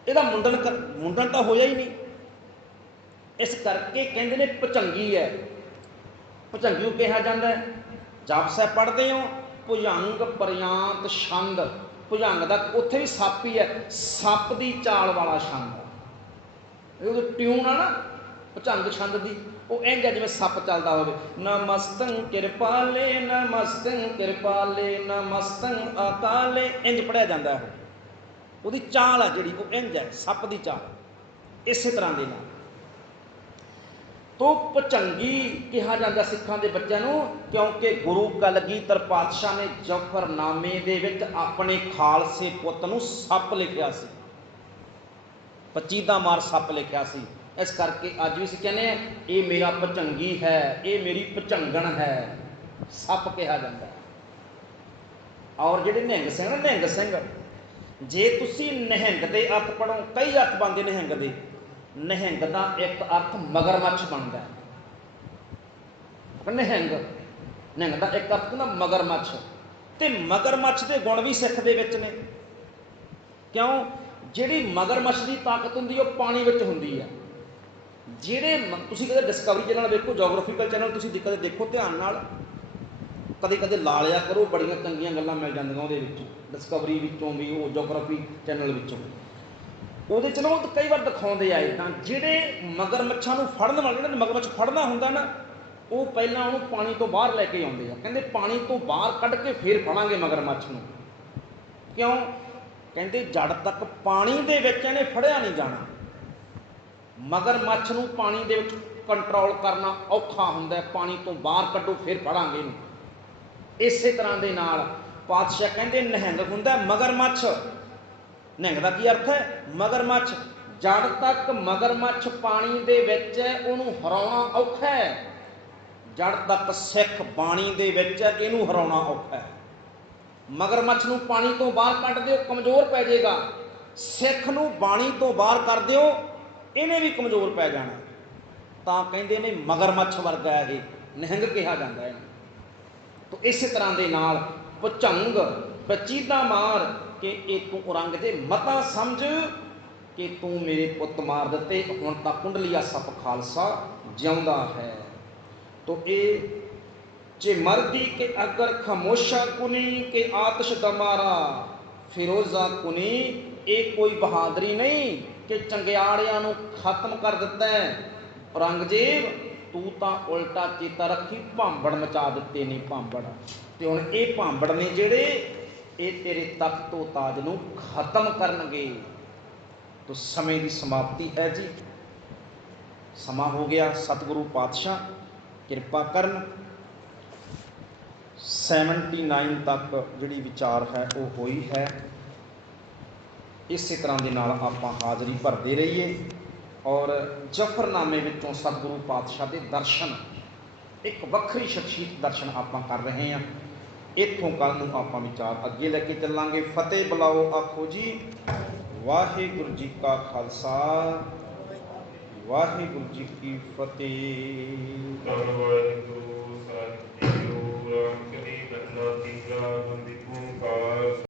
ਇਹਦਾ ਮੁੰਡਨ ਤਾਂ ਹੋਇਆ ਹੀ ਨਹੀਂ। ਇਸ ਕਰਕੇ ਕਹਿੰਦੇ ਨੇ ਭੁਜੰਗੀ ਹੈ, ਭੁਜੰਗੀ ਨੂੰ ਕਿਹਾ ਜਾਂਦਾ ਹੈ। ਜਪ ਸਾਹਿਬ ਪੜ੍ਹਦੇ ਹੋ, ਭੁਜੰਗ ਪ੍ਰਿਆਂਤ ਛੰਦ, ਭੁਜੰਗ ਦਾ ਉੱਥੇ ਵੀ ਸੱਪ ਹੀ ਹੈ, ਸੱਪ ਦੀ ਚਾਲ ਵਾਲਾ ਛੰਦ, ਉਹ ਟਿਊਨ ਆ ਨਾ ਭੁਜੰਗ ਛੰਦ ਦੀ, ਉਹ ਇੰਝ ਜਿਵੇਂ ਸੱਪ ਚੱਲਦਾ ਹੋਵੇ। ਨਮਸਤੰ ਕਿਰਪਾਲੇ ਨਮਸਤੰ ਕਿਰਪਾਲੇ ਨਮਸਤੰ ਅਕਾਲੇ, ਇੰਝ ਪੜ੍ਹਿਆ ਜਾਂਦਾ ਉਹ, ਉਹਦੀ ਚਾਲ ਆ ਜਿਹੜੀ ਉਹ ਇੰਝ ਹੈ, ਸੱਪ ਦੀ ਚਾਲ। ਇਸੇ ਤਰ੍ਹਾਂ ਦੇ ਨਾਲ ਤੋਂ ਭੁਜੰਗੀ ਕਿਹਾ ਜਾਂਦਾ ਸਿੱਖਾਂ ਦੇ ਬੱਚਿਆਂ ਨੂੰ, ਕਿਉਂਕਿ ਗੁਰੂ ਕਲਗੀਧਰ ਪਾਤਸ਼ਾਹ ਨੇ ਜ਼ਫ਼ਰਨਾਮੇ ਦੇ ਵਿੱਚ ਆਪਣੇ ਖਾਲਸੇ ਪੁੱਤ ਨੂੰ ਸੱਪ ਲਿਖਿਆ ਸੀ, 25 ਦਾ ਮਾਰ ਸੱਪ ਲਿਖਿਆ ਸੀ। ਇਸ ਕਰਕੇ ਅੱਜ ਵੀ ਅਸੀਂ ਕਹਿੰਦੇ ਹਾਂ ਇਹ ਮੇਰਾ ਭੁਜੰਗੀ ਹੈ, ਇਹ ਮੇਰੀ ਭੁਜੰਗਣ ਹੈ, ਸੱਪ ਕਿਹਾ ਜਾਂਦਾ। ਔਰ ਜਿਹੜੇ ਨਿਹੰਗ ਸਿੰਘ ਨਾ, ਨਿਹੰਗ ਸਿੰਘ, ਜੇ ਤੁਸੀਂ ਨਿਹੰਗ ਦੇ ਅਰਥ ਪੜ੍ਹੋ, ਕਈ ਅਰਥ ਬਣਦੇ ਨਿਹੰਗ ਦੇ। ਨਿਹੰਗ ਦਾ ਇੱਕ ਅਰਥ ਮਗਰਮੱਛ ਬਣਦਾ, ਨਿਹੰਗ ਦਾ ਇੱਕ ਅਰਥ ਹੁੰਦਾ ਮਗਰਮੱਛ। ਤੇ ਮਗਰਮੱਛ ਦੇ ਗੁਣ ਵੀ ਸਿੱਖ ਦੇ ਵਿੱਚ ਨੇ। ਕਿਉਂ, ਜਿਹੜੀ ਮਗਰਮੱਛ ਦੀ ਤਾਕਤ ਹੁੰਦੀ ਉਹ ਪਾਣੀ ਵਿੱਚ ਹੁੰਦੀ ਆ। ਜਿਹੜੇ ਤੁਸੀਂ ਕਦੇ ਡਿਸਕਵਰੀ ਚੈਨਲ ਵੇਖੋ, ਜੋਗ੍ਰਾਫੀਕਲ ਚੈਨਲ ਤੁਸੀਂ ਕਦੇ ਦੇਖੋ ਧਿਆਨ ਨਾਲ, ਕਦੇ ਕਦੇ ਲਾ ਲਿਆ ਕਰੋ, ਬੜੀਆਂ ਚੰਗੀਆਂ ਗੱਲਾਂ ਮਿਲ ਜਾਂਦੀਆਂ ਉਹਦੇ ਵਿੱਚੋਂ, ਡਿਸਕਵਰੀ ਵਿੱਚੋਂ ਵੀ, ਉਹ ਜੋਗ੍ਰਾਫੀ ਚੈਨਲ ਵਿੱਚੋਂ। ਉਹਦੇ ਚਲੋ ਕਈ ਵਾਰ ਦਿਖਾਉਂਦੇ ਆਏ ਤਾਂ ਜਿਹੜੇ ਮਗਰਮੱਛਾਂ ਨੂੰ ਫੜਨ ਵਾਲੇ, ਜਿਹੜੇ ਮਗਰਮੱਛ ਫੜਨਾ ਹੁੰਦਾ ਨਾ, ਉਹ ਪਹਿਲਾਂ ਉਹਨੂੰ ਪਾਣੀ ਤੋਂ ਬਾਹਰ ਲੈ ਕੇ ਆਉਂਦੇ ਆ। ਕਹਿੰਦੇ ਪਾਣੀ ਤੋਂ ਬਾਹਰ ਕੱਢ ਕੇ ਫੇਰ ਫੜਾਂਗੇ ਮਗਰਮੱਛ ਨੂੰ। ਕਿਉਂ, ਕਹਿੰਦੇ ਜੜ ਤੱਕ ਪਾਣੀ ਦੇ ਵਿੱਚ ਇਹਨੇ ਫੜਿਆ ਨਹੀਂ ਜਾਣਾ। ਮਗਰਮੱਛ ਨੂੰ ਪਾਣੀ ਦੇ ਵਿੱਚ ਕੰਟਰੋਲ ਕਰਨਾ ਔਖਾ ਹੁੰਦਾ, ਪਾਣੀ ਤੋਂ ਬਾਹਰ ਕੱਢੋ ਫਿਰ ਫੜਾਂਗੇ ਇਹਨੂੰ। ਇਸੇ ਤਰ੍ਹਾਂ ਦੇ ਨਾਲ ਪਾਤਸ਼ਾਹ ਕਹਿੰਦੇ ਨਿਹੰਗ ਹੁੰਦਾ ਮਗਰਮੱਛ। ਨਿਹੰਗ ਦਾ ਕੀ ਅਰਥ ਹੈ, ਮਗਰਮੱਛ। ਜੜ ਤੱਕ ਮਗਰਮੱਛ ਪਾਣੀ ਦੇ ਵਿੱਚ, ਉਹਨੂੰ ਹਰਾਉਣਾ ਔਖਾ ਹੈ। ਜੜ ਤੱਕ ਸਿੱਖ ਬਾਣੀ ਦੇ ਵਿੱਚ, ਇਹਨੂੰ ਹਰਾਉਣਾ ਔਖਾ ਹੈ। ਮਗਰਮੱਛ ਨੂੰ ਪਾਣੀ ਤੋਂ ਬਾਹਰ ਕੱਢ ਦਿਓ, ਕਮਜ਼ੋਰ ਪੈ ਜਾਏਗਾ। सिख नूं बाणी तो बाहर कर दिओ, इहने भी कमज़ोर पै जाना। तां कहिंदे ने मगरमच्छ वर्गा है, निहंग कहा जाता है। तो इस तरह के नाल भुचंग बचीदा मार के ये तू औरंगजेब मता समझ कि तू मेरे पुत मार दिते, हुण तां कुंडलिया सप खालसा जिउंदा है। तो ये जे मर्दी के अगर खामोशा कुनी के आतिश दमारा फिरोजा कुनी, ये कोई बहादुरी नहीं कि चंगियाड़ियां नूं खत्म कर दिता है। औरंगजेब तू तां उल्टा चेता रखी भांबड़ मचा दिते ने, भांबड़। ते हुण ये भांबड़ ने जिहड़े ये तेरे तख्तो ताज नूं खत्म करनगे। तो समय की समाप्ति है जी, समा हो गया। सतगुरु पातशाह किरपा करन 79 तक जिहड़ी विचार है वो हुई है। इस तरह के नाल आपां हाज़री भरते रहिए और जफरनामे विचों सतगुरु पातशाह के दर्शन, एक वक्री शख्सियत दर्शन आपां कर रहे हैं। इत्थों कल नूं आपां विचार अगे लैके चलांगे। फतेह बुलाओ आखो जी। वाहिगुरू जी का खालसा, वाहिगुरू जी की फतेह।